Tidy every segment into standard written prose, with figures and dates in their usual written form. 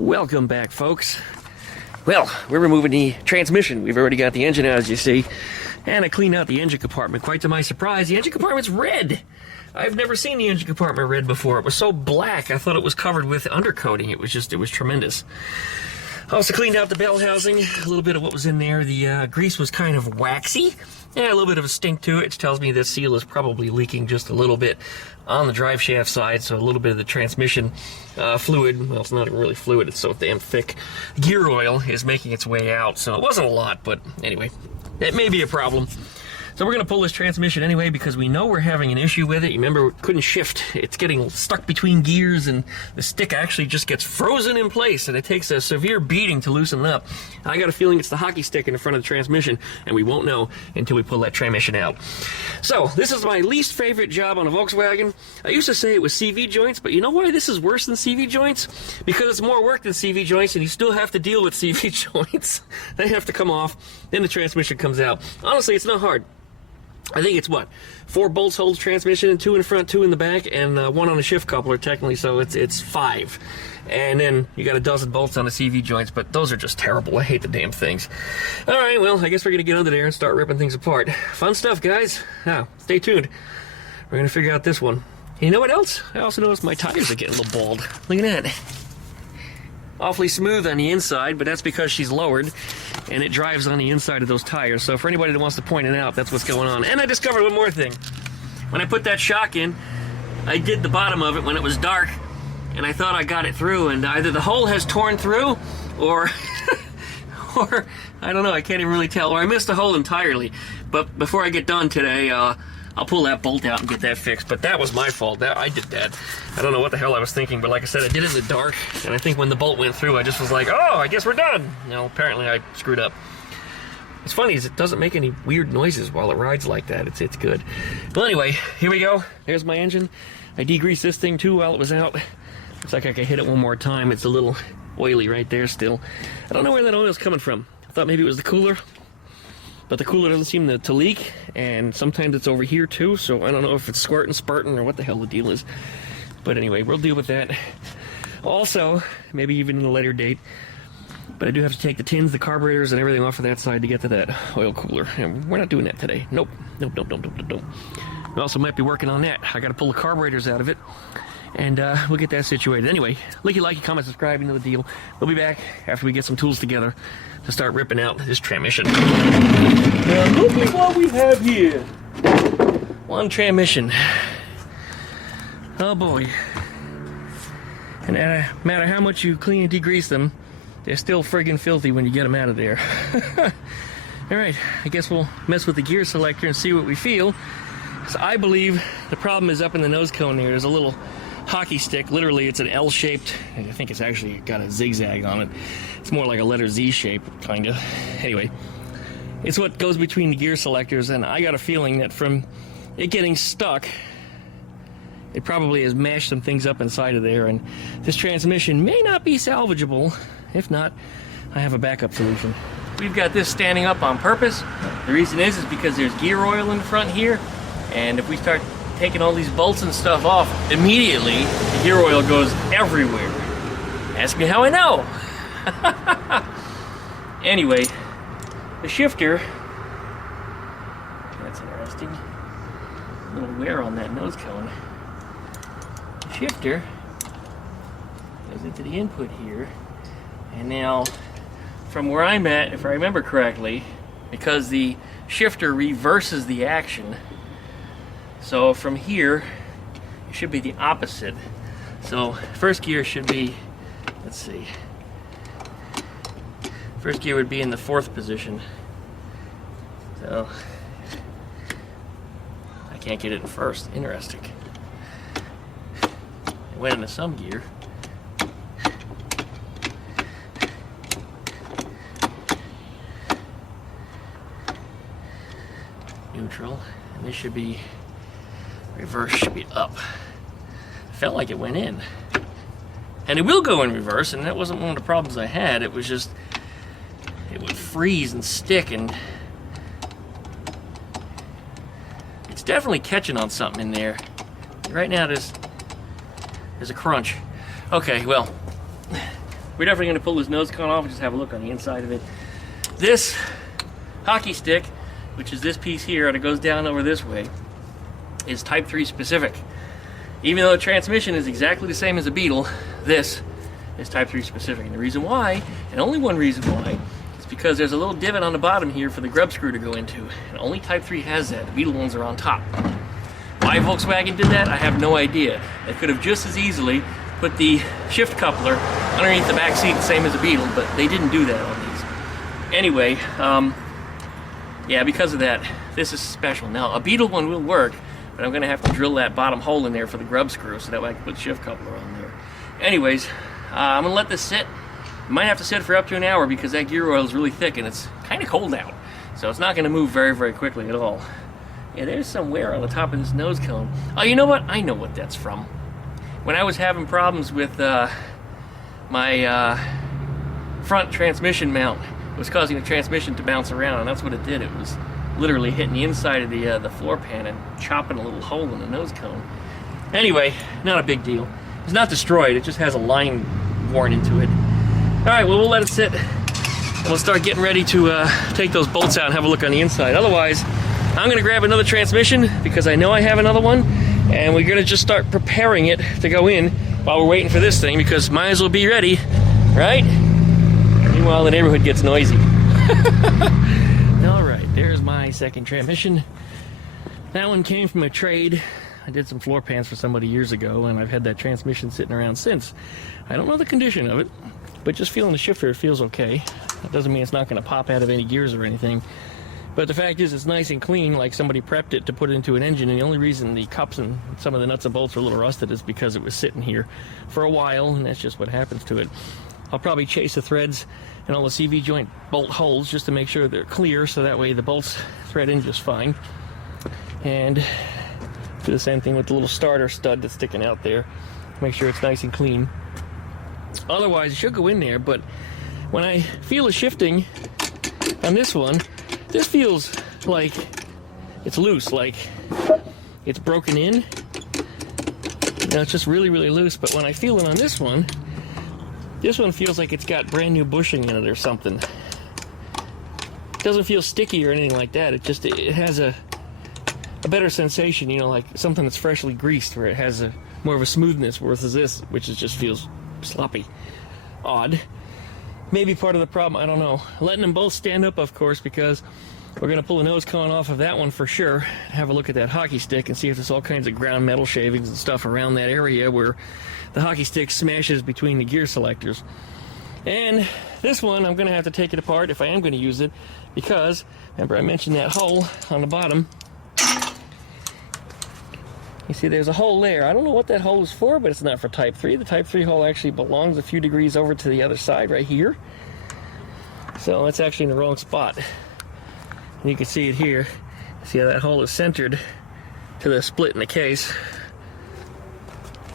Welcome back, folks. Well, we're removing the transmission. We've already got the engine out, as you see. And I cleaned out the engine compartment. Quite to my surprise, the engine compartment's red. I've never seen the engine compartment red before. It was so black, I thought it was covered with undercoating. It was tremendous. I also cleaned out the bell housing, a little bit of what was in there. The grease was kind of waxy. Yeah, a little bit of a stink to it, which tells me this seal is probably leaking just a little bit on the drive shaft side, so a little bit of the transmission fluid, well, it's not really fluid, it's so damn thick. Gear oil is making its way out, so it wasn't a lot, but anyway, it may be a problem. So we're going to pull this transmission anyway because we know we're having an issue with it. You remember, we couldn't shift. It's getting stuck between gears, and the stick actually just gets frozen in place, and it takes a severe beating to loosen it up. I got a feeling it's the hockey stick in the front of the transmission, and we won't know until we pull that transmission out. So this is my least favorite job on a Volkswagen. I used to say it was CV joints, but you know why this is worse than CV joints? Because it's more work than CV joints, and you still have to deal with CV joints. They have to come off, then the transmission comes out. Honestly, it's not hard. I think it's what? 4 bolts holds transmission, 2 in front, 2 in the back, and 1 on the shift coupler technically, so it's 5. And then you got a dozen bolts on the CV joints, but those are just terrible. I hate the damn things. All right, well, I guess we're gonna get under there and start ripping things apart. Fun stuff, guys. Now, stay tuned. We're gonna figure out this one. You know what else? I also noticed my tires are getting a little bald. Look at that. Awfully smooth on the inside, but that's because she's lowered and it drives on the inside of those tires. So for anybody that wants to point it out, that's what's going on. And I discovered one more thing. When I put that shock in, I did the bottom of it when it was dark, and I thought I got it through, and either the hole has torn through or or I don't know, I can't even really tell, or I missed the hole entirely. But before I get done today, I'll pull that bolt out and get that fixed. But that was my fault. I did that. I don't know what the hell I was thinking, but like I said, I did it in the dark, and I think when the bolt went through, I just was like, oh, I guess we're done. You know, apparently I screwed up. What's funny is it doesn't make any weird noises while it rides like that. It's good. Well, anyway, here we go. There's my engine. I degreased this thing too while it was out. Looks like I could hit it one more time. It's a little oily right there still. I don't know where that oil's coming from. I thought maybe it was the cooler, but the cooler doesn't seem to leak, and sometimes it's over here too, so I don't know if it's squirting, sparting, or what the hell the deal is. But anyway, we'll deal with that. Also, maybe even in a later date, but I do have to take the tins, the carburetors, and everything off of that side to get to that oil cooler. And we're not doing that today. Nope. Nope. We also might be working on that. I got to pull the carburetors out of it, and we'll get that situated. Anyway, like, comment, subscribe, you know the deal. We'll be back after we get some tools together to start ripping out this transmission. Now look at what we have here. One transmission. Oh boy. And no matter how much you clean and degrease them, they're still friggin' filthy when you get them out of there. Alright, I guess we'll mess with the gear selector and see what we feel. So I believe the problem is up in the nose cone there. There's a little hockey stick. Literally, it's an L-shaped. I think it's actually got a zigzag on it. It's more like a letter Z shape, kind of. Anyway, it's what goes between the gear selectors, and I got a feeling that from it getting stuck, it probably has mashed some things up inside of there, and this transmission may not be salvageable. If not, I have a backup solution. We've got this standing up on purpose. The reason is because there's gear oil in the front here, and if we start taking all these bolts and stuff off, immediately the gear oil goes everywhere. Ask me how I know. Anyway, the shifter, that's interesting. A little wear on that nose cone. The shifter goes into the input here, and now from where I'm at, if I remember correctly, because the shifter reverses the action, so from here it should be the opposite. So first gear should be, let's see, first gear would be in the 4th position. So I can't get it in first. Interesting. It went into some gear. Neutral, and this should be reverse, should be up. It felt like it went in, and it will go in reverse, and that wasn't one of the problems I had. It was just it would freeze and stick, and it's definitely catching on something in there. Right now there's a crunch. Okay, well, we're definitely going to pull this nose cone off and just have a look on the inside of it. This hockey stick, which is this piece here that goes down over this way, is Type 3 specific. Even though the transmission is exactly the same as a Beetle, this is Type 3 specific. And the reason why, and only one reason why, is because there's a little divot on the bottom here for the grub screw to go into. And only Type 3 has that. The Beetle ones are on top. Why Volkswagen did that, I have no idea. They could have just as easily put the shift coupler underneath the back seat, the same as a Beetle, but they didn't do that on these. Anyway, yeah, because of that, this is special. Now, a Beetle one will work, but I'm going to have to drill that bottom hole in there for the grub screw, so that way I can put the shift coupler on there. Anyways, I'm going to let this sit. Might have to sit for up to an hour because that gear oil is really thick and it's kind of cold out. So it's not going to move very, very quickly at all. Yeah, there's some wear on the top of this nose cone. Oh, you know what? I know what that's from. When I was having problems with my front transmission mount, it was causing the transmission to bounce around, and that's what it did. It was literally hitting the inside of the floor pan and chopping a little hole in the nose cone. Anyway, not a big deal. It's not destroyed, it just has a line worn into it. Alright, well, we'll let it sit, and we'll start getting ready to take those bolts out and have a look on the inside. Otherwise, I'm going to grab another transmission, because I know I have another one, and we're going to just start preparing it to go in while we're waiting for this thing, because might as well be ready, right? Meanwhile, the neighborhood gets noisy. Alright, there's my second transmission. That one came from a trade. I did some floor pans for somebody years ago, and I've had that transmission sitting around since. I don't know the condition of it, but just feeling the shifter, it feels okay. That doesn't mean it's not going to pop out of any gears or anything. But the fact is, it's nice and clean, like somebody prepped it to put it into an engine, and the only reason the cups and some of the nuts and bolts are a little rusted is because it was sitting here for a while, and that's just what happens to it. I'll probably chase the threads and all the CV joint bolt holes just to make sure they're clear, so that way the bolts thread in just fine. And do the same thing with the little starter stud that's sticking out there. Make sure it's nice and clean. Otherwise, it should go in there, but when I feel the shifting on this one, this feels like it's loose, like it's broken in. Now it's just really, really loose, but when I feel it on this one feels like it's got brand new bushing in it or something. It doesn't feel sticky or anything like that. It has a better sensation, you know, like something that's freshly greased, where it has a more of a smoothness versus this, which just feels sloppy. Odd. Maybe part of the problem, I don't know. Letting them both stand up, of course, because we're going to pull a nose cone off of that one for sure. Have a look at that hockey stick and see if there's all kinds of ground metal shavings and stuff around that area where the hockey stick smashes between the gear selectors. And this one, I'm going to have to take it apart if I am going to use it, because, remember I mentioned that hole on the bottom. You see there's a hole there. I don't know what that hole is for, but it's not for Type 3. The Type 3 hole actually belongs a few degrees over to the other side right here. So that's actually in the wrong spot. And you can see it here. See how that hole is centered to the split in the case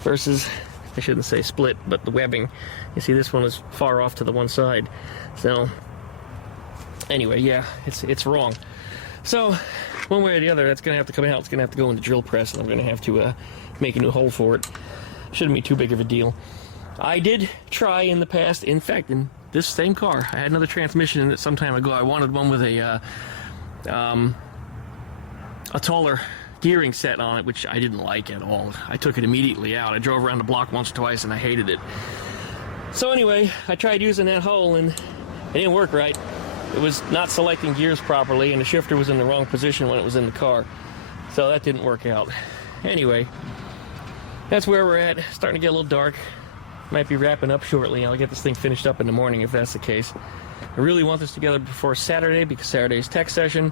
versus, I shouldn't say split, but the webbing. You see this one is far off to the one side. So anyway, yeah, it's wrong. So one way or the other, that's going to have to come out. It's going to have to go in the drill press, and I'm going to have to make a new hole for it. Shouldn't be too big of a deal. I did try in the past, in fact, in this same car, I had another transmission in it some time ago. I wanted one with a taller gearing set on it, which I didn't like at all. I took it immediately out. I drove around the block once or twice, and I hated it. So anyway, I tried using that hole, and it didn't work right. It was not selecting gears properly, and the shifter was in the wrong position when it was in the car. So that didn't work out. Anyway, that's where we're at. Starting to get a little dark. Might be wrapping up shortly. I'll get this thing finished up in the morning if that's the case. I really want this together before Saturday, because Saturday's tech session.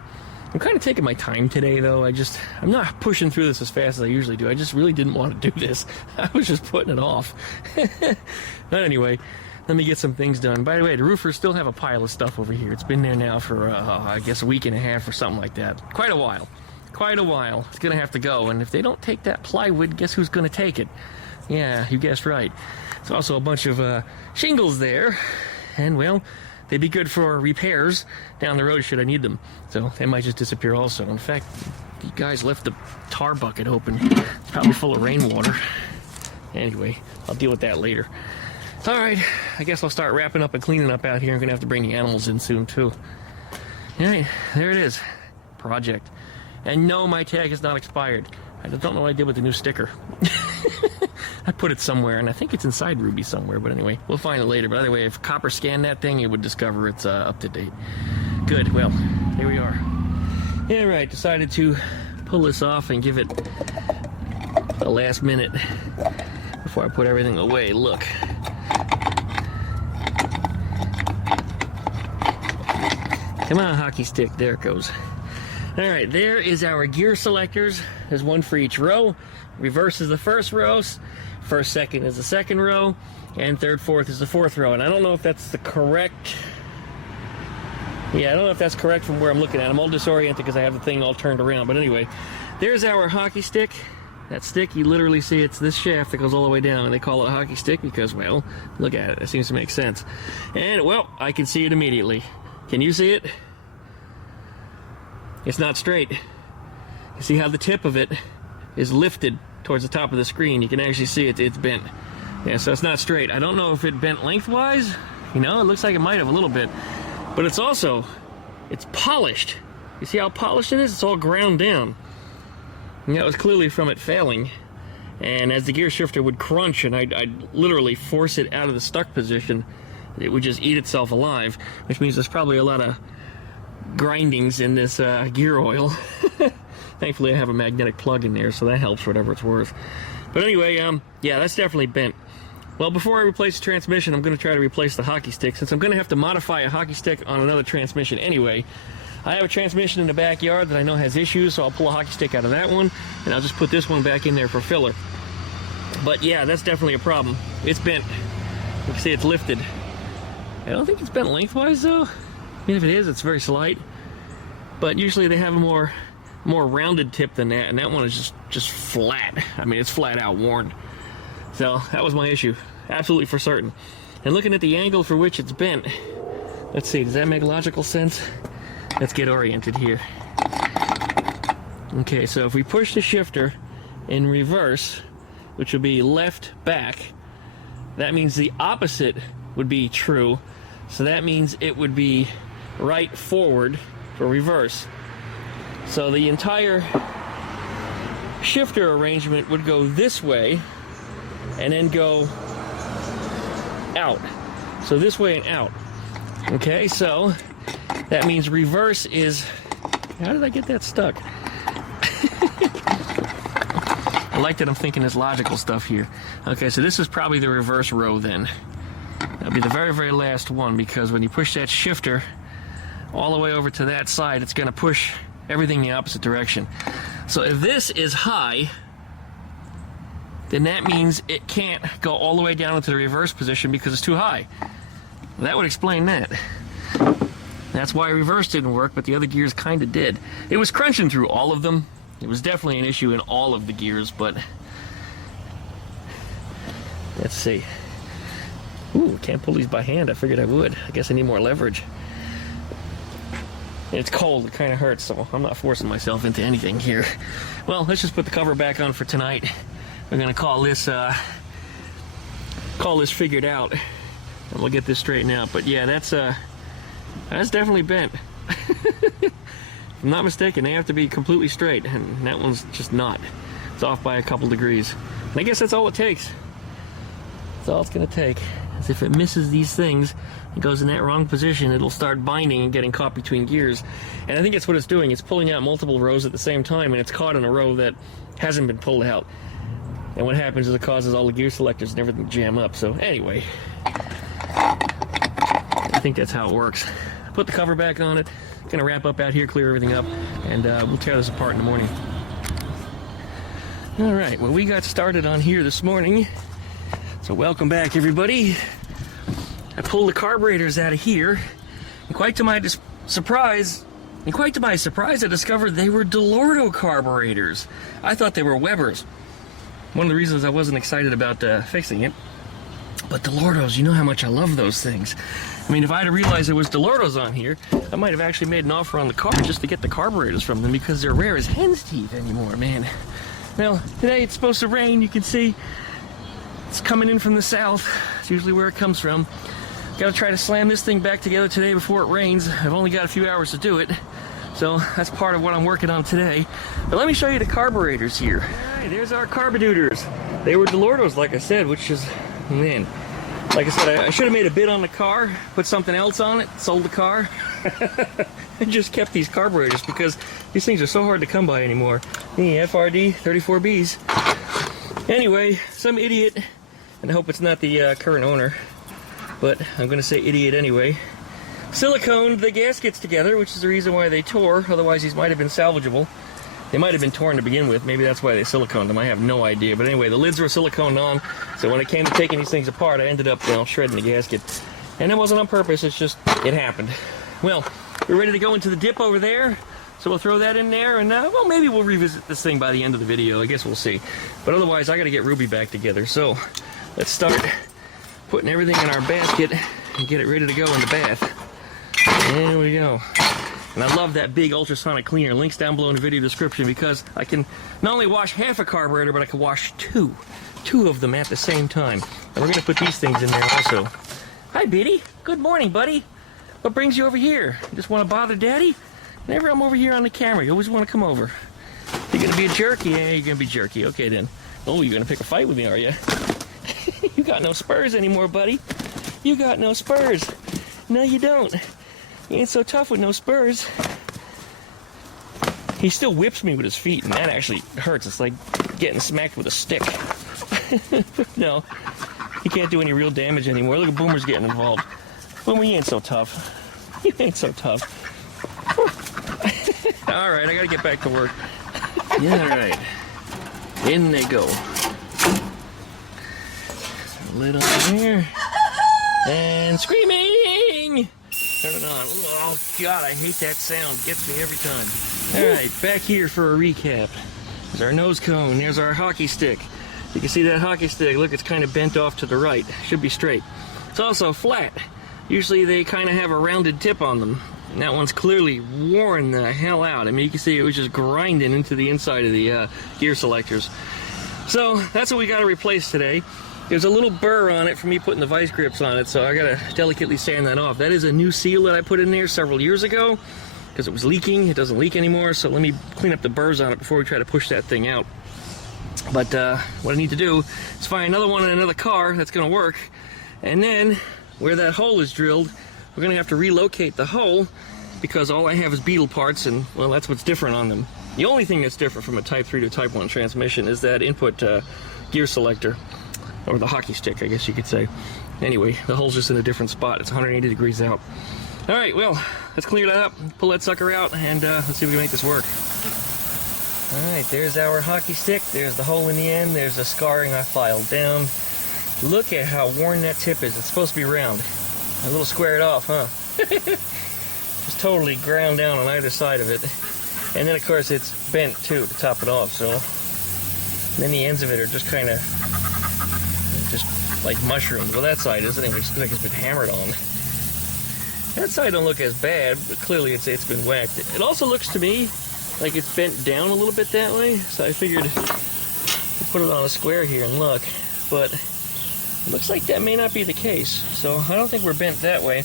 I'm kind of taking my time today, though. I'm not pushing through this as fast as I usually do. I just really didn't want to do this. I was just putting it off. But anyway, let me get some things done. By the way, the roofers still have a pile of stuff over here. It's been there now for, I guess, a week and a half or something like that. Quite a while. Quite a while. It's going to have to go. And if they don't take that plywood, guess who's going to take it? Yeah, you guessed right. There's also a bunch of shingles there. And, well, they'd be good for repairs down the road should I need them. So they might just disappear also. In fact, you guys left the tar bucket open. It's probably full of rainwater. Anyway, I'll deal with that later. All right, I guess I'll start wrapping up and cleaning up out here. I'm gonna have to bring the animals in soon too. All right, there it is, project. And no, my tag is not expired. I don't know what I did with the new sticker. I put it somewhere, and I think it's inside Ruby somewhere, but anyway, we'll find it later. But either way, if Copper scanned that thing, it would discover it's up to date. Good, well, here we are. Yeah, right, decided to pull this off and give it the last minute before I put everything away. Look. Come on, hockey stick, there it goes. All right, there is our gear selectors. There's one for each row. Reverse is the first row, first, second is the second row, and third, fourth is the fourth row. And I don't know if that's the correct, yeah, I don't know if that's correct from where I'm looking at. I'm all disoriented because I have the thing all turned around. But anyway, there's our hockey stick. That stick, you literally see it's this shaft that goes all the way down, and they call it a hockey stick because, well, look at it. It seems to make sense. And, well, I can see it immediately. Can you see it? It's not straight. You see how the tip of it is lifted towards the top of the screen. You can actually see it's bent. Yeah, so it's not straight. I don't know if it bent lengthwise. You know, it looks like it might have a little bit. But it's also, it's polished. You see how polished it is? It's all ground down. And that was clearly from it failing. And as the gear shifter would crunch and I'd literally force it out of the stuck position, it would just eat itself alive, which means there's probably a lot of grindings in this gear oil. Thankfully I have a magnetic plug in there, so that helps whatever it's worth. But anyway, yeah, that's definitely bent. Well, before I replace the transmission, I'm going to try to replace the hockey stick, since I'm going to have to modify a hockey stick on another transmission anyway. I have a transmission in the backyard that I know has issues, so I'll pull a hockey stick out of that one, and I'll just put this one back in there for filler. But yeah, that's definitely a problem. It's bent. You can see it's lifted. I don't think it's bent lengthwise though. I mean, if it is, it's very slight. But usually they have a more rounded tip than that, and that one is just flat. I mean, it's flat out worn. So that was my issue, absolutely for certain. And looking at the angle for which it's bent, let's see, does that make logical sense? Let's get oriented here. Okay, so if we push the shifter in reverse, which would be left back, that means the opposite would be true. So that means it would be right forward for reverse. So the entire shifter arrangement would go this way and then go out. So this way and out. Okay, so that means reverse is, how did I get that stuck? I like that I'm thinking this logical stuff here. Okay, so this is probably the reverse row then. That'll be the very, very last one, because when you push that shifter all the way over to that side, it's going to push everything the opposite direction. So if this is high, then that means it can't go all the way down into the reverse position because it's too high. That would explain that. That's why reverse didn't work, but the other gears kind of did. It was crunching through all of them. It was definitely an issue in all of the gears, but let's see. Ooh, can't pull these by hand. I figured I would. I guess I need more leverage. It's cold. It kind of hurts, so I'm not forcing myself into anything here. Well, let's just put the cover back on for tonight. We're gonna call this figured out, and we'll get this straightened out. But yeah, that's definitely bent. If I'm not mistaken, they have to be completely straight, and that one's just not. It's off by a couple degrees. And I guess that's all it takes. That's all it's gonna take. Is if it misses these things, it goes in that wrong position, it'll start binding and getting caught between gears. And I think that's what it's doing. It's pulling out multiple rows at the same time, and it's caught in a row that hasn't been pulled out. And what happens is it causes all the gear selectors and everything to jam up. So anyway, I think that's how it works. Put the cover back on it. Gonna wrap up out here, clear everything up, and we'll tear this apart in the morning. All right, well, we got started on here this morning. So welcome back, everybody. I pulled the carburetors out of here, and quite to my surprise, I discovered they were DeLorto carburetors. I thought they were Weber's. One of the reasons I wasn't excited about fixing it. But DeLortos, you know how much I love those things. I mean, if I had realized there was DeLortos on here, I might have actually made an offer on the car just to get the carburetors from them, because they're rare as hen's teeth anymore, man. Well, today it's supposed to rain. You can see it's coming in from the south. It's usually where it comes from. Got to try to slam this thing back together today before it rains. I've only got a few hours to do it, so that's part of what I'm working on today. But let me show you the carburetors here. All right, there's our carburetors. They were Delortos, like I said, which is, man, like I said, I should have made a bid on the car, put something else on it, sold the car, and just kept these carburetors because these things are so hard to come by anymore. The FRD 34Bs. Anyway, some idiot, and I hope it's not the current owner, but I'm going to say idiot anyway, siliconed the gaskets together, which is the reason why they tore. Otherwise, these might have been salvageable. They might have been torn to begin with. Maybe that's why they siliconed them. I have no idea. But anyway, the lids were siliconed on, so when it came to taking these things apart, I ended up, well, shredding the gasket. And it wasn't on purpose. It's just, it happened. Well, we're ready to go into the dip over there, so we'll throw that in there, and well, maybe we'll revisit this thing by the end of the video. I guess we'll see. But otherwise, I got to get Ruby back together. So let's start putting everything in our basket and get it ready to go in the bath. There we go. And I love that big ultrasonic cleaner. Links down below in the video description, because I can not only wash half a carburetor, but I can wash two of them at the same time. And we're going to put these things in there also. Hi, Beetle. Good morning, buddy. What brings you over here? You just want to bother Daddy? Whenever I'm over here on the camera, you always want to come over. You're going to be a jerky? Yeah, you're going to be jerky. Okay, then. Oh, you're going to pick a fight with me, are you? You got no spurs anymore, buddy. You got no spurs. No, you don't. He ain't so tough with no spurs. He still whips me with his feet, and that actually hurts. It's like getting smacked with a stick. No, he can't do any real damage anymore. Look at Boomer's getting involved. Boomer, you ain't so tough. You ain't so tough. All right, I gotta get back to work. Yeah, all right. In they go. Lid on here. And screaming! Turn it on. Oh, God, I hate that sound. Gets me every time. All right, back here for a recap. There's our nose cone. There's our hockey stick. You can see that hockey stick. Look, it's kind of bent off to the right. Should be straight. It's also flat. Usually they kind of have a rounded tip on them. And that one's clearly worn the hell out. I mean, you can see it was just grinding into the inside of the gear selectors. So that's what we got to replace today. There's a little burr on it from me putting the vice grips on it, so I gotta delicately sand that off. That is a new seal that I put in there several years ago because it was leaking. It doesn't leak anymore, so let me clean up the burrs on it before we try to push that thing out. But what I need to do is find another one in another car that's gonna work, and then where that hole is drilled, we're gonna have to relocate the hole because all I have is Beetle parts, and well, that's what's different on them. The only thing that's different from a Type 3 to Type 1 transmission is that input gear selector. Or the hockey stick, I guess you could say. Anyway, the hole's just in a different spot. It's 180 degrees out. All right, well, let's clear that up, pull that sucker out, and let's see if we can make this work. All right, there's our hockey stick. There's the hole in the end. There's the scarring I filed down. Look at how worn that tip is. It's supposed to be round. A little squared off, huh? Just totally ground down on either side of it. And then, of course, it's bent, too, to top it off, so... then the ends of it are just kind of... just like mushrooms. Well, that side isn't. Anyway, it's like it's been hammered on. That side don't look as bad, but clearly it's been whacked. It also looks to me like it's bent down a little bit that way, so I figured we'll put it on a square here and look, but it looks like that may not be the case, so I don't think we're bent that way.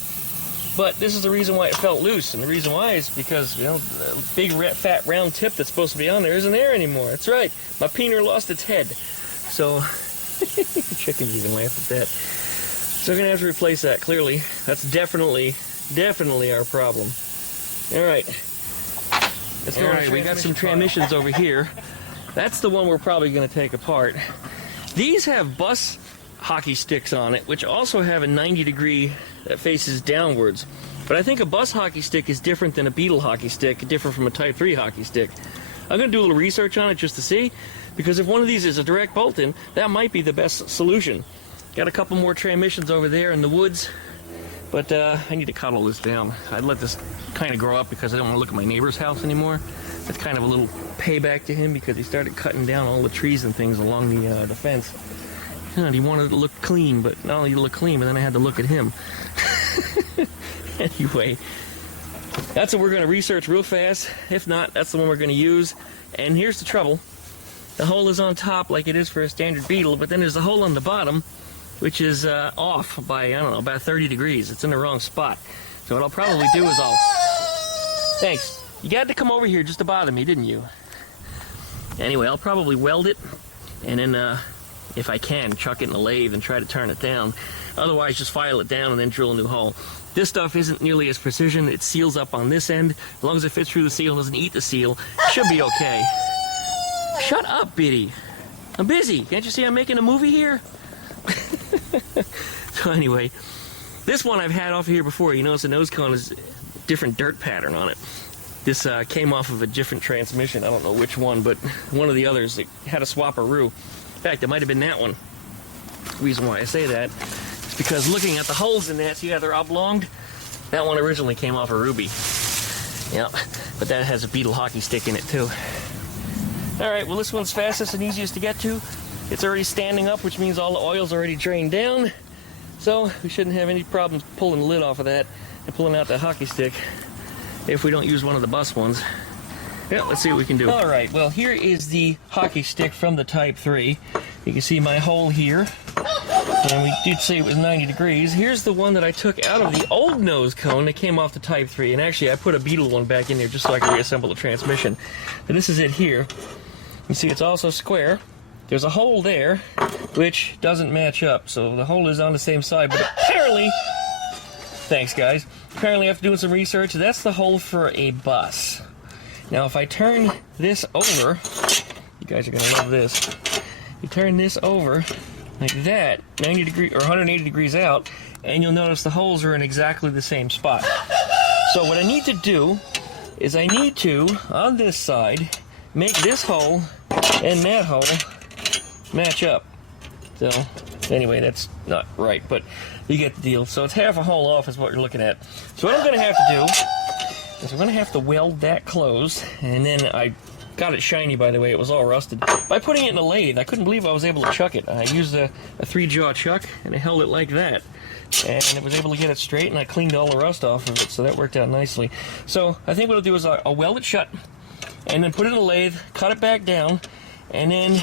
But this is the reason why it felt loose, and the reason why is because, you know, the big fat round tip that's supposed to be on there isn't there anymore. That's right, my peener lost its head. So the chickens even laugh at that. So we're gonna have to replace that. Clearly, that's definitely our problem. All right. All right, we got some transmissions over here. That's the one we're probably gonna take apart. These have bus hockey sticks on it, which also have a 90 degree that faces downwards. But I think a bus hockey stick is different than a Beetle hockey stick, different from a Type 3 hockey stick. I'm gonna do a little research on it just to see. Because if one of these is a direct bolt-in, that might be the best solution. Got a couple more transmissions over there in the woods, but I need to cuddle this down. I'd let this kind of grow up because I don't want to look at my neighbor's house anymore. That's kind of a little payback to him because he started cutting down all the trees and things along the fence. And he wanted it to look clean, but not only to look clean, but then I had to look at him. Anyway, that's what we're going to research real fast. If not, that's the one we're going to use. And here's the trouble. The hole is on top like it is for a standard Beetle, but then there's a hole on the bottom which is off by, I don't know, about 30 degrees. It's in the wrong spot. So what I'll probably do is Thanks. You got to come over here just to bother me, didn't you? Anyway, I'll probably weld it, and then, if I can, chuck it in the lathe and try to turn it down. Otherwise, just file it down and then drill a new hole. This stuff isn't nearly as precision. It seals up on this end. As long as it fits through the seal and doesn't eat the seal, it should be okay. Shut up, Biddy. I'm busy. Can't you see I'm making a movie here? So anyway, this one I've had off of here before. You notice the nose cone is a different dirt pattern on it. This came off of a different transmission. I don't know which one, but one of the others. It had a swapperoo. In fact, it might have been that one. The reason why I say that is because looking at the holes in that, see how they're oblonged? That one originally came off a Ruby. Yeah, but that has a Beetle hockey stick in it too. Alright, well this one's fastest and easiest to get to. It's already standing up, which means all the oil's already drained down. So we shouldn't have any problems pulling the lid off of that and pulling out the hockey stick if we don't use one of the bus ones. Yeah, let's see what we can do. Alright, well here is the hockey stick from the Type-3. You can see my hole here. And we did say it was 90 degrees. Here's the one that I took out of the old nose cone that came off the Type-3. And actually I put a Beetle one back in there just so I could reassemble the transmission. But this is it here. You see it's also square. There's a hole there, which doesn't match up. So the hole is on the same side, but apparently... Thanks, guys. Apparently after doing some research, that's the hole for a bus. Now if I turn this over, you guys are going to love this. You turn this over like that, 90 degrees or 180 degrees out, and you'll notice the holes are in exactly the same spot. So what I need to do is I need to, on this side, make this hole and that hole match up. So anyway, that's not right, but you get the deal. So it's half a hole off is what you're looking at. So what I'm going to have to do is I'm going to have to weld that closed, and then I got it shiny, by the way. It was all rusted. By putting it in a lathe, I couldn't believe I was able to chuck it. I used a 3-jaw chuck, and I held it like that. And I was able to get it straight, and I cleaned all the rust off of it, so that worked out nicely. So I think what I'll do is I'll weld it shut, and then put it in a lathe, cut it back down, and then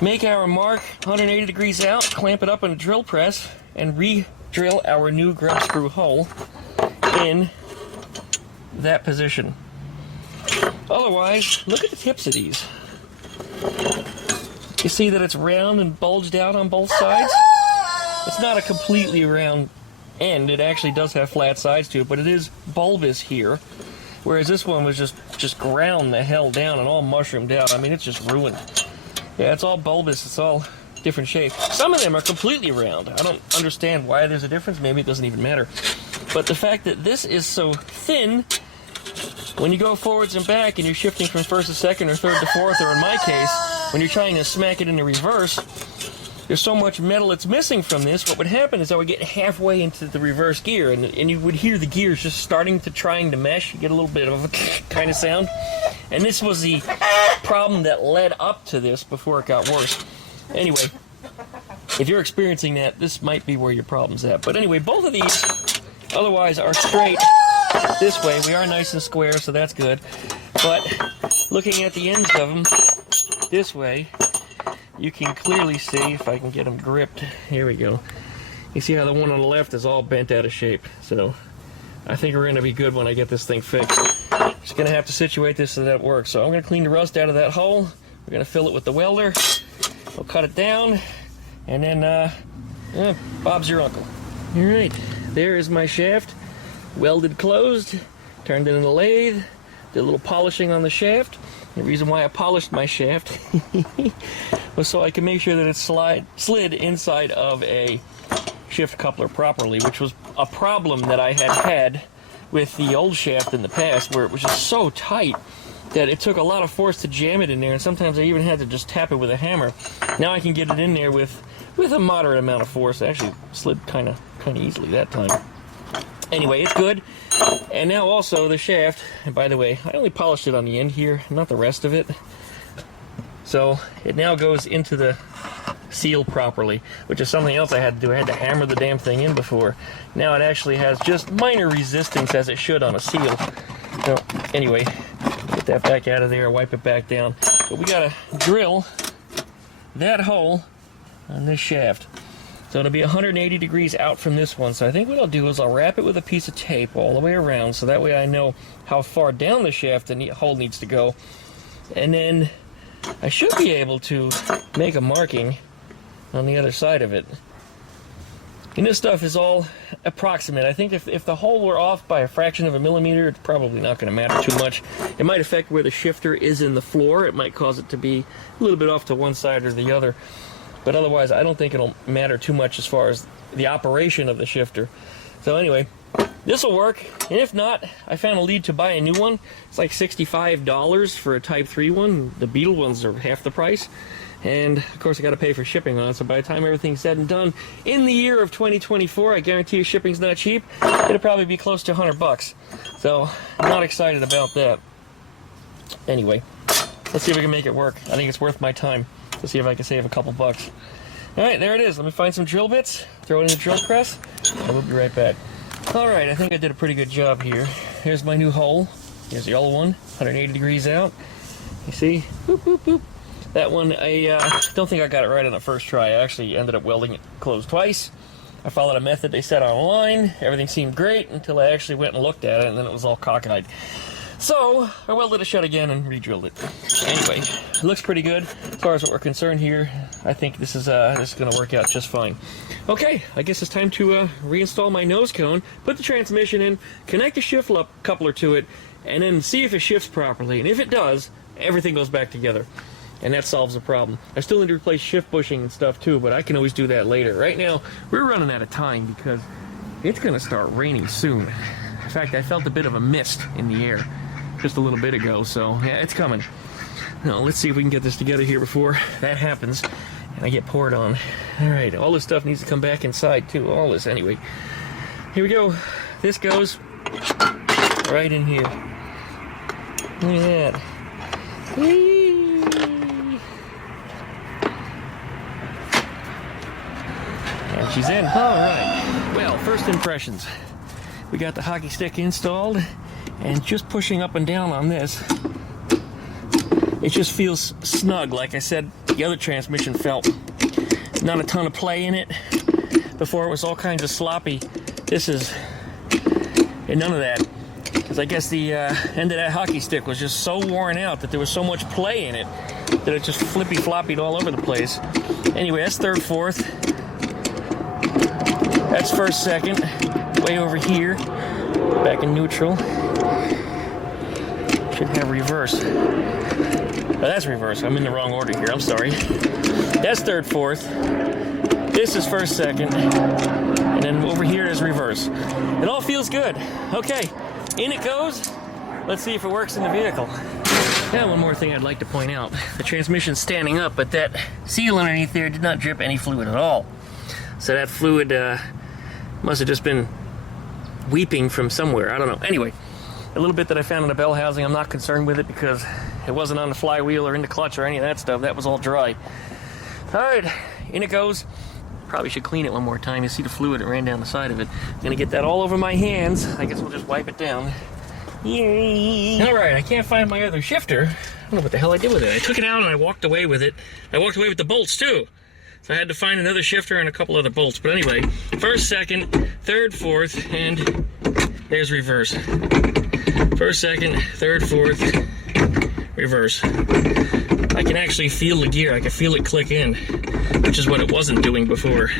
make our mark 180 degrees out, clamp it up on a drill press, and re-drill our new grub screw hole in that position. Otherwise, look at the tips of these. You see that it's round and bulged out on both sides? It's not a completely round end. It actually does have flat sides to it, but it is bulbous here. Whereas this one was just ground the hell down and all mushroomed out. I mean, it's just ruined. Yeah, it's all bulbous. It's all different shapes. Some of them are completely round. I don't understand why there's a difference. Maybe it doesn't even matter. But the fact that this is so thin, when you go forwards and back and you're shifting from first to second or third to fourth, or in my case, when you're trying to smack it into reverse, there's so much metal that's missing from this. What would happen is I would get halfway into the reverse gear, and you would hear the gears just starting to trying to mesh. You get a little bit of a kind of sound. And this was the problem that led up to this before it got worse. Anyway, if you're experiencing that, this might be where your problem's at. But anyway, both of these otherwise are straight this way. We are nice and square, so that's good. But looking at the ends of them this way, you can clearly see, if I can get them gripped, here we go. You see how the one on the left is all bent out of shape. So I think we're going to be good when I get this thing fixed. Just going to have to situate this so that it works. So I'm going to clean the rust out of that hole. We're going to fill it with the welder. We'll cut it down, and then Bob's your uncle. All right, there is my shaft, welded closed, turned it in the lathe, did a little polishing on the shaft. The reason why I polished my shaft was so I could make sure that it slid inside of a shift coupler properly, which was a problem that I had with the old shaft in the past, where it was just so tight that it took a lot of force to jam it in there, and sometimes I even had to just tap it with a hammer. Now I can get it in there with a moderate amount of force. It actually slid kind of easily that time. Anyway, it's good. And now also the shaft, and by the way, I only polished it on the end here, not the rest of it. So it now goes into the seal properly, which is something else I had to do. I had to hammer the damn thing in before. Now it actually has just minor resistance, as it should on a seal. So anyway, get that back out of there, wipe it back down. But we gotta drill that hole on this shaft. So it'll be 180 degrees out from this one. So I think what I'll do is I'll wrap it with a piece of tape all the way around, so that way I know how far down the shaft the hole needs to go. And then I should be able to make a marking on the other side of it. And this stuff is all approximate. I think if the hole were off by a fraction of a millimeter, it's probably not going to matter too much. It might affect where the shifter is in the floor. It might cause it to be a little bit off to one side or the other. But otherwise, I don't think it'll matter too much as far as the operation of the shifter. So anyway, this will work. And if not, I found a lead to buy a new one. It's like $65 for a Type-3 one. The Beetle ones are half the price. And of course, I got to pay for shipping on it. So by the time everything's said and done, in the year of 2024, I guarantee you shipping's not cheap. It'll probably be close to $100. So I'm not excited about that. Anyway, let's see if we can make it work. I think it's worth my time to see if I can save a couple bucks. All right, there it is. Let me find some drill bits, throw it in the drill press, and we'll be right back. All right, I think I did a pretty good job here. Here's my new hole. Here's the yellow one, 180 degrees out. You see? Boop, boop, boop. That one, I don't think I got it right on the first try. I actually ended up welding it closed twice. I followed a method they said online. Everything seemed great until I actually went and looked at it, and then it was all cockeyed. So I welded it shut again and re-drilled it. Anyway, it looks pretty good as far as what we're concerned here. I think this is going to work out just fine. Okay, I guess it's time to reinstall my nose cone, put the transmission in, connect the shift coupler to it, and then see if it shifts properly. And if it does, everything goes back together. And that solves the problem. I still need to replace shift bushing and stuff too, but I can always do that later. Right now, we're running out of time because it's going to start raining soon. In fact, I felt a bit of a mist in the air just a little bit ago, so yeah, it's coming. Now, let's see if we can get this together here before that happens and I get poured on. All right, all this stuff needs to come back inside too, all this anyway. Here we go. This goes right in here. Look at that. Whee! And she's in. All right. Well, first impressions. We got the hockey stick installed, and just pushing up and down on this, it just feels snug. Like I said, the other transmission felt not a ton of play in it. Before it was all kinds of sloppy. This is none of that. Because I guess the end of that hockey stick was just so worn out that there was so much play in it that it just flippy-floppied all over the place. Anyway, that's third, fourth. That's first, second. Way over here. Back in neutral. Should have reverse. Oh, that's reverse. I'm in the wrong order here. I'm sorry. That's third, fourth. This is first, second. And then over here is reverse. It all feels good. Okay. In it goes. Let's see if it works in the vehicle. Now, one more thing I'd like to point out. The transmission's standing up, but that seal underneath there did not drip any fluid at all. So that fluid must have just been weeping from somewhere. I don't know. Anyway, a little bit that I found in the bell housing, I'm not concerned with it because it wasn't on the flywheel or in the clutch or any of that stuff. That was all dry. All right, in it goes. Probably should clean it one more time. You see the fluid that ran down the side of it. I'm gonna get that all over my hands. I guess we'll just wipe it down. Yay! All right, I can't find my other shifter. I don't know what the hell I did with it. I took it out and I walked away with it. I walked away with the bolts too. So I had to find another shifter and a couple other bolts. But anyway, first, second, third, fourth, and there's reverse. First, second, third, fourth, reverse. I can actually feel the gear. I can feel it click in, which is what it wasn't doing before.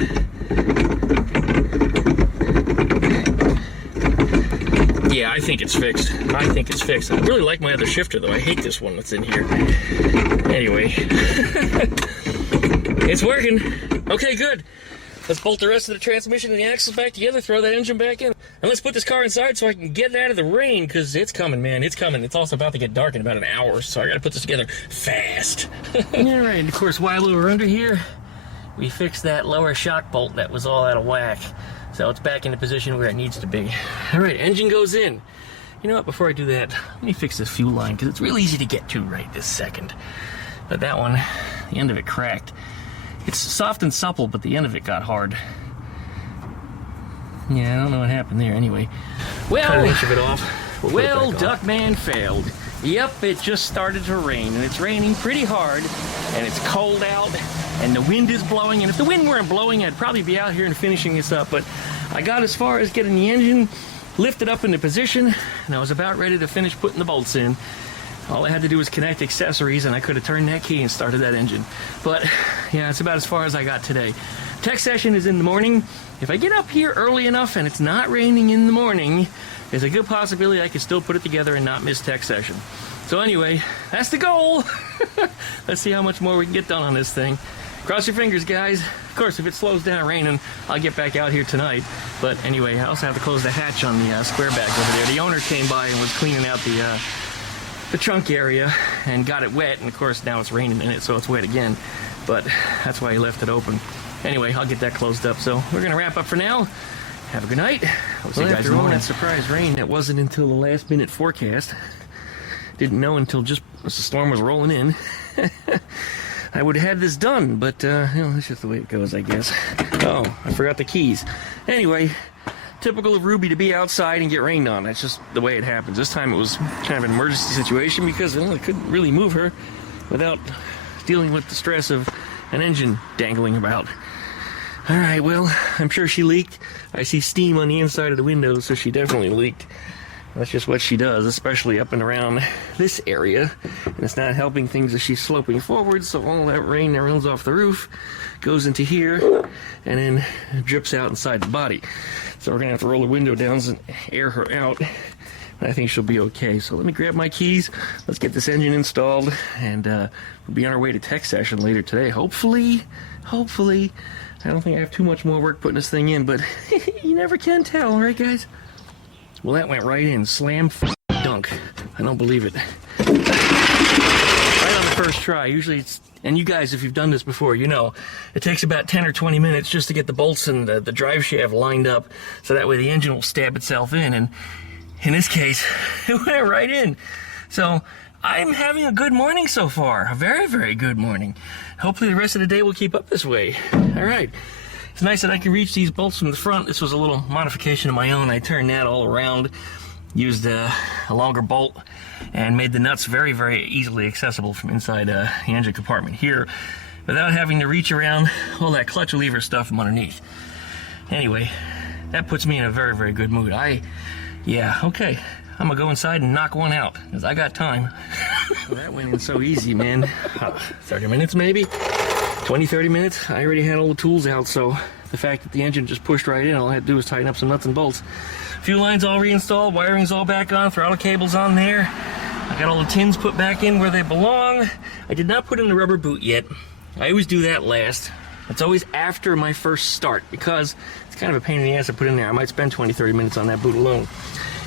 Yeah, I think it's fixed. I think it's fixed. I really like my other shifter, though. I hate this one that's in here. Anyway. It's working. Okay, good. Let's bolt the rest of the transmission and the axles back together, throw that engine back in, and let's put this car inside so I can get it out of the rain, because it's coming, man. It's coming. It's also about to get dark in about an hour, so I got to put this together fast. All right, and of course, while we were under here, we fixed that lower shock bolt that was all out of whack. So it's back in the position where it needs to be. All right, engine goes in. You know what, before I do that, let me fix this fuel line, because it's real easy to get to right this second. But that one, the end of it cracked. It's soft and supple, but the end of it got hard. Yeah, I don't know what happened there anyway. Well, cut an inch of it off. Well, Duckman failed. Yep, it just started to rain, and it's raining pretty hard, and it's cold out, and the wind is blowing, and if the wind weren't blowing, I'd probably be out here and finishing this up, but I got as far as getting the engine lifted up into position, and I was about ready to finish putting the bolts in. All I had to do was connect accessories, and I could have turned that key and started that engine. But, yeah, it's about as far as I got today. Tech session is in the morning. If I get up here early enough and it's not raining in the morning, there's a good possibility I could still put it together and not miss tech session. So anyway, that's the goal. Let's see how much more we can get done on this thing. Cross your fingers, guys. Of course, if it slows down raining, I'll get back out here tonight. But anyway, I also have to close the hatch on the square back over there. The owner came by and was cleaning out the trunk area and got it wet. And of course, now it's raining in it, so it's wet again. But that's why he left it open. Anyway, I'll get that closed up. So we're going to wrap up for now. Have a good night. I'll see you guys in the morning. That surprise rain, that wasn't until the last minute forecast. Didn't know until just as the storm was rolling in. I would have had this done, but you know, that's just the way it goes, I guess. Oh, I forgot the keys. Anyway, typical of Ruby to be outside and get rained on. That's just the way it happens. This time it was kind of an emergency situation because I couldn't really move her without dealing with the stress of an engine dangling about. All right, well, I'm sure she leaked. I see steam on the inside of the window, so she definitely leaked. That's just what she does, especially up and around this area. And it's not helping things as she's sloping forward, so all that rain that runs off the roof goes into here and then drips out inside the body. So we're gonna have to roll the window down and air her out. And I think she'll be okay. So let me grab my keys. Let's get this engine installed, and we'll be on our way to tech session later today. Hopefully. I don't think I have too much more work putting this thing in, but you never can tell, right, guys? Well, that went right in. Slam dunk. I don't believe it. Right on the first try. Usually it's, and you guys, if you've done this before, you know, it takes about 10 or 20 minutes just to get the bolts and the drive shaft lined up, so that way the engine will stab itself in. And in this case, it went right in. So I'm having a good morning so far. A very, very good morning. Hopefully the rest of the day will keep up this way. All right. It's nice that I can reach these bolts from the front. This was a little modification of my own. I turned that all around, used a longer bolt, and made the nuts very, very easily accessible from inside the engine compartment here without having to reach around all that clutch lever stuff from underneath. Anyway, that puts me in a very, very good mood. Yeah, okay. I'm gonna go inside and knock one out, because I got time. Well, that went in so easy, man. 30 minutes maybe? 20, 30 minutes. I already had all the tools out, so the fact that the engine just pushed right in, all I had to do was tighten up some nuts and bolts. Fuel lines all reinstalled, wiring's all back on, throttle cables on there. I got all the tins put back in where they belong. I did not put in the rubber boot yet. I always do that last. It's always after my first start, because it's kind of a pain in the ass to put in there. I might spend 20, 30 minutes on that boot alone.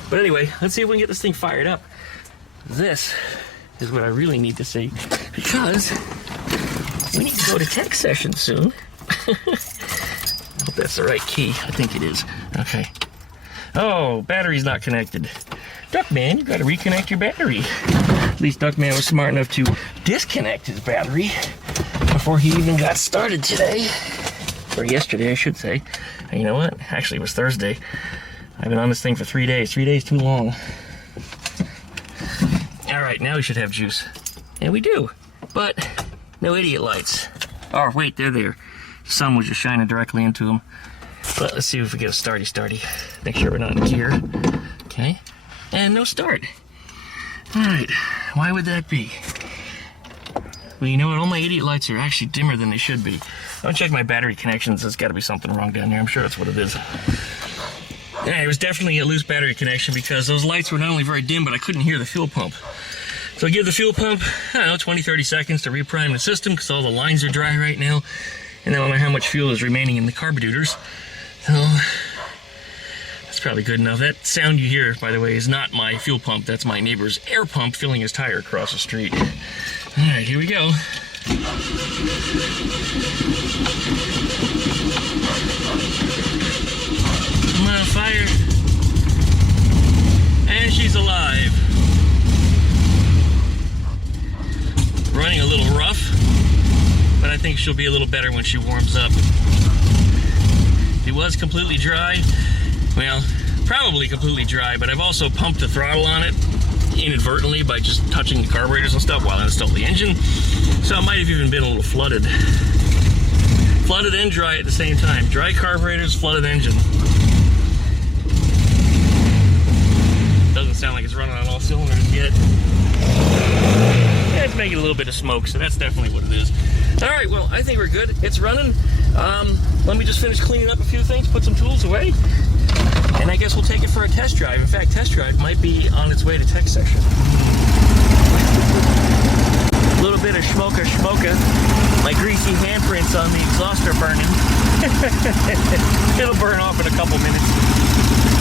But anyway, let's see if we can get this thing fired up. This is what I really need to see, because we need to go to tech session soon. I hope that's the right key. I think it is. Okay. Oh, battery's not connected. Duckman, you gotta reconnect your battery. At least Duckman was smart enough to disconnect his battery before he even got started today. Or yesterday, I should say. And you know what? Actually, it was Thursday. I've been on this thing for 3 days. 3 days too long. All right, now we should have juice. And we do. But no idiot lights. Oh, wait, they're there. The sun was just shining directly into them. But let's see if we get a starty. Make sure we're not in gear. Okay. And no start. All right. Why would that be? Well, you know what? All my idiot lights are actually dimmer than they should be. I'll check my battery connections. There's got to be something wrong down there. I'm sure that's what it is. Yeah, it was definitely a loose battery connection, because those lights were not only very dim, but I couldn't hear the fuel pump. So I give the fuel pump, I don't know, 20, 30 seconds to reprime the system, because all the lines are dry right now. And I don't know how much fuel is remaining in the carburetors. So that's probably good enough. That sound you hear, by the way, is not my fuel pump. That's my neighbor's air pump filling his tire across the street. All right, here we go. I'm on fire. And she's alive. Running a little rough, but I think she'll be a little better when she warms up. It was completely dry. Well, probably completely dry, but I've also pumped the throttle on it. inadvertently by just touching the carburetors and stuff while I installed the engine. So it might have even been a little flooded. Flooded and dry at the same time. Dry carburetors, flooded engine. Doesn't sound like it's running on all cylinders yet. Yeah, it's making a little bit of smoke, so that's definitely what it is. All right, well, I think we're good. It's running. Let me just finish cleaning up a few things, put some tools away, and I guess we'll take it for a test drive. In fact, test drive might be on its way to tech section. A little bit of schmoka. My greasy handprints on the exhaust are burning. It'll burn off in a couple minutes.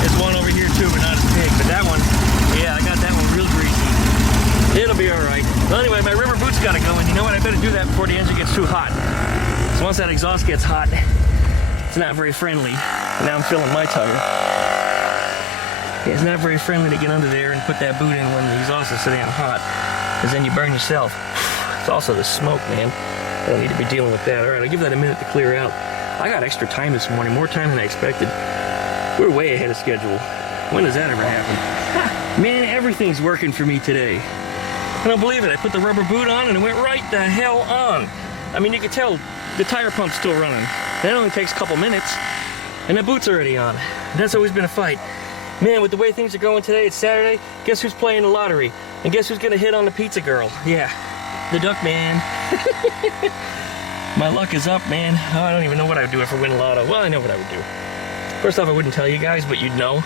There's one over here too, but not as big. But that one, yeah, I got that one real greasy. It'll be all right. Well, anyway, my rubber boots got to go, and you know what? I better do that before the engine gets too hot. So once that exhaust gets hot, it's not very friendly. And now I'm filling my tire. Yeah, it's not very friendly to get under there and put that boot in when the exhaust is so damn hot, because then you burn yourself. It's also the smoke, man. I don't need to be dealing with that. All right, I'll give that a minute to clear out. I got extra time this morning, more time than I expected. We're way ahead of schedule. When does that ever happen? Man, everything's working for me today. I don't believe it. I put the rubber boot on and it went right the hell on. I mean, you can tell the tire pump's still running. That only takes a couple minutes, and the boot's already on. And that's always been a fight. Man, with the way things are going today, it's Saturday. Guess who's playing the lottery? And guess who's gonna hit on the pizza girl? Yeah, the Duckman. My luck is up, man. Oh, I don't even know what I would do if I win lotto. Well, I know what I would do. First off, I wouldn't tell you guys, but you'd know.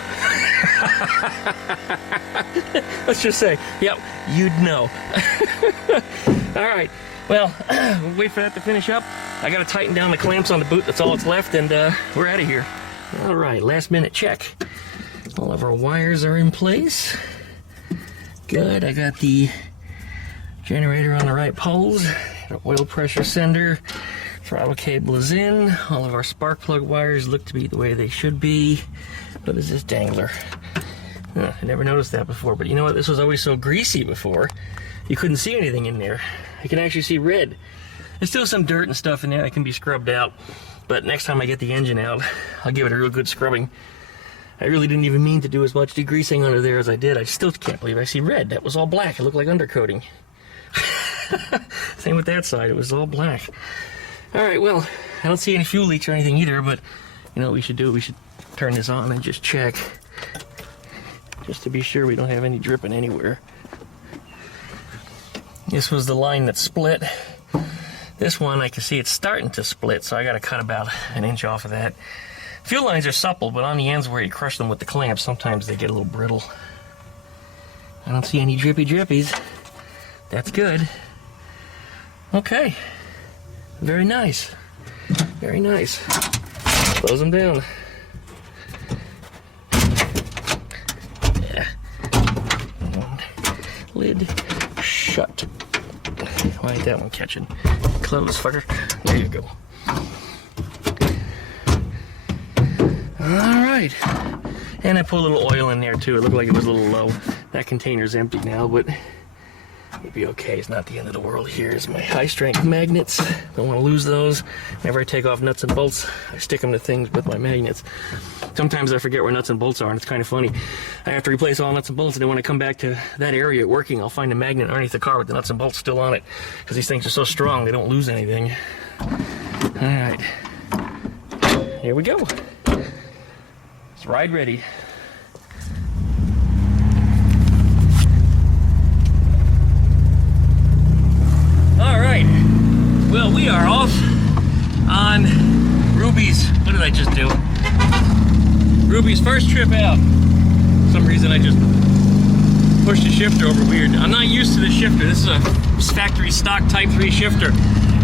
Let's just say, yep, you'd know. All right, well, we'll wait for that to finish up. I gotta tighten down the clamps on the boot. That's all that's left, and we're out of here. All right, last minute check. All of our wires are in place. Good, I got the generator on the right poles. Our oil pressure sender. Throttle cable is in. All of our spark plug wires look to be the way they should be. What is this dangler? I never noticed that before, but you know what? This was always so greasy before. You couldn't see anything in there. I can actually see red. There's still some dirt and stuff in there that can be scrubbed out, but next time I get the engine out, I'll give it a real good scrubbing. I really didn't even mean to do as much degreasing under there as I did. I still can't believe I see red. That was all black. It looked like undercoating. Same with that side. It was all black. All right, well, I don't see any fuel leaks or anything either, but you know what we should do? We should turn this on and just check, just to be sure we don't have any dripping anywhere. This was the line that split. This one, I can see it's starting to split, so I got to cut about an inch off of that. Fuel lines are supple, but on the ends where you crush them with the clamps, sometimes they get a little brittle. I don't see any drippies. That's good. Okay. Very nice. Very nice. Close them down. Yeah. Lid shut. Why ain't that one catching? Close, fucker. There you go. Alright. And I put a little oil in there too. It looked like it was a little low. That container's empty now, but it'll be okay. It's not the end of the world. Here's my high strength magnets. Don't want to lose those. Whenever I take off nuts and bolts, I stick them to things with my magnets. Sometimes I forget where nuts and bolts are, and it's kind of funny. I have to replace all nuts and bolts, and then when I come back to that area working, I'll find a magnet underneath the car with the nuts and bolts still on it, because these things are so strong they don't lose anything. All right, here we go. It's ride ready. All right, well, we are off on Ruby's, what did I just do? Ruby's first trip out. For some reason I just pushed the shifter over weird. I'm not used to the shifter. This is a factory stock Type-3 shifter.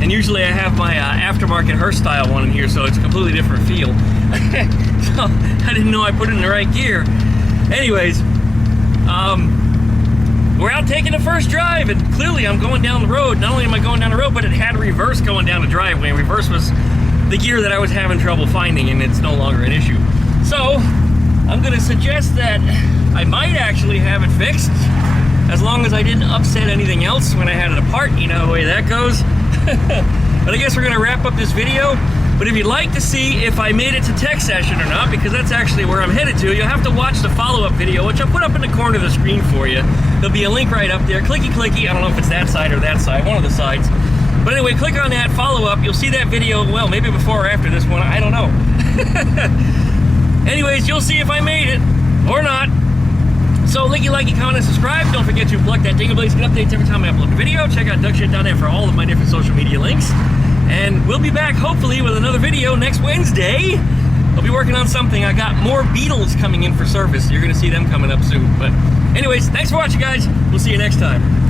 And usually I have my aftermarket Hurst style one in here, so it's a completely different feel. So I didn't know I put it in the right gear. Anyways, we're out taking the first drive, and clearly I'm going down the road. Not only am I going down the road, but it had reverse going down the driveway. Reverse was the gear that I was having trouble finding, and it's no longer an issue. So I'm going to suggest that I might actually have it fixed, as long as I didn't upset anything else when I had it apart. You know the way that goes. But I guess we're going to wrap up this video. But if you'd like to see if I made it to tech session or not, because that's actually where I'm headed to, you'll have to watch the follow-up video, which I'll put up in the corner of the screen for you. There'll be a link right up there. Clicky, clicky. I don't know if it's that side or that side, one of the sides. But anyway, click on that follow-up. You'll see that video, well, maybe before or after this one. I don't know. Anyways, you'll see if I made it or not. So, licky, likey, comment, and subscribe. Don't forget to plug that dingle blaze, get updates every time I upload a video. Check out duckshit.net for all of my different social media links. And we'll be back, hopefully, with another video next Wednesday. I'll be working on something. I got more Beetles coming in for service. You're going to see them coming up soon. But anyways, thanks for watching, guys. We'll see you next time.